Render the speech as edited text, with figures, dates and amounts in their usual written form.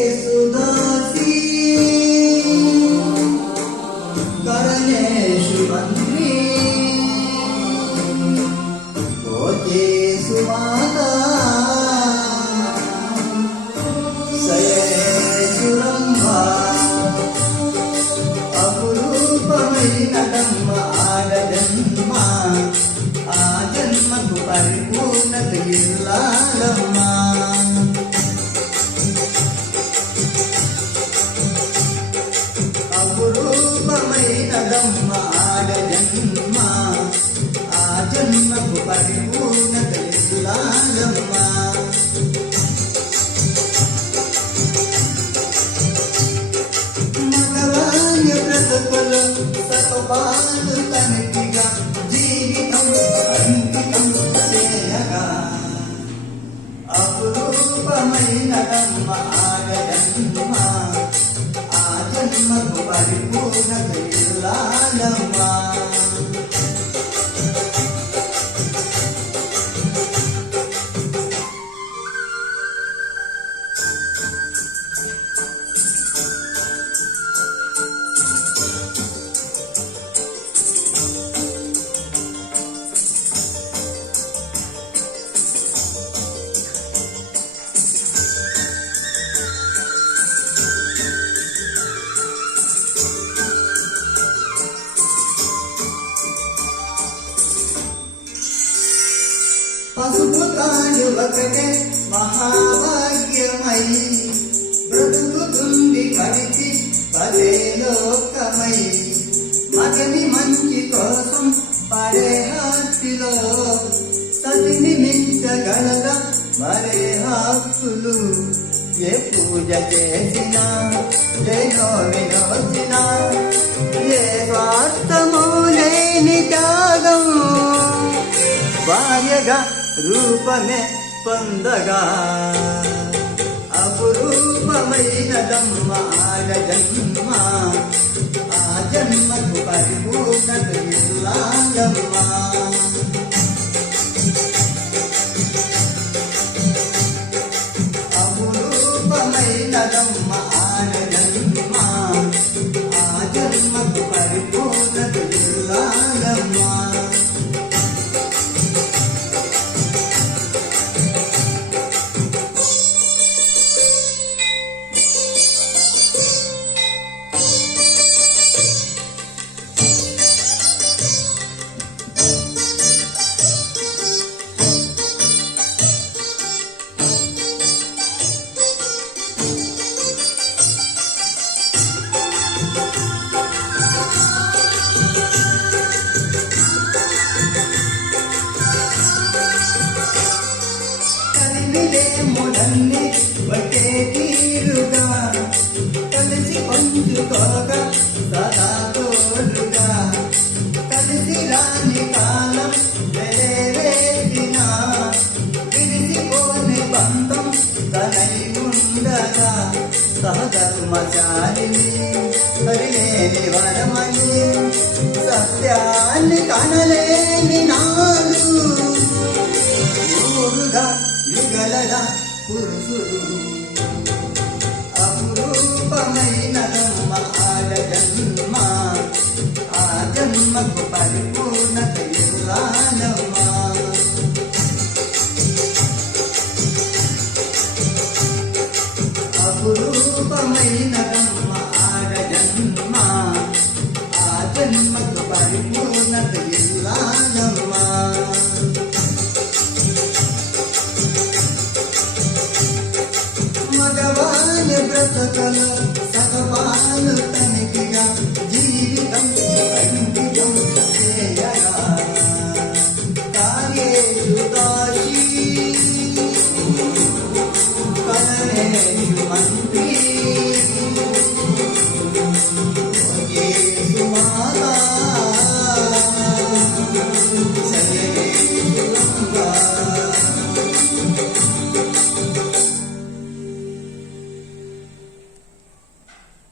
कायेषुदासी करणेषु मन्त्री भोजेषु माता शयनेषु रम्भा अपरूपमैनदम्म आडजन्म आ जन्मకు పరిపూర్ణత ఇల్లాలమ్మా అపురూపమైనదమ్మ ఆడజన్మ ఆ జన్మకు పరిపూర్ణత ఇల్లాలమ్మా మగవాణ్య బ్రతుకులు సతపాలు తనికిగా జీవితం అంకితం చేయగా అపురూపమైనదమ్మ ఆడజన్మ ఆ జన్మకు పరిపూర్ణత ఇల్లాలమ్మా పసుపు తాడు ఒకటే మహాభాగ్యమై బ్రతుకుతుంది కలిసి పదే లోకమై మగని మంచి కోసం పడే హాస్తిలో సతిని మించగలద మరే హక్కులు ఏ పూజ చేసినా జయో వినోచినా ఏ స్వార్థమో లేని త్యాగం భార్యగా రూపమే పొందగా అపురూపమైనదమ్మ ఆడజన్మ ఆ జన్మకు పరిపూర్ణత ఇల్లాలమ్మా అపురూపమైనదమ్మ ఆడజన్మ ఆ జన్మకు పరిపూర్ణత ఇల్లాలమ్మా ముడన్ని ఒకే తీరుగా కలిసి పంచుకోగా సదా తోడుగా కలిసి రాని కాలం వేరేసిన విడిసిపోని బంధం తనై ఉండగా సహధర్మచారిని హరిలేని వరమని సత్యాన్ని కనలేని నాడు ఊరుగా మిగలడా పురుషుడు అపురూపమైనదమ్మ ఆడజన్మ ఆ జన్మకు పరిపూర్ణ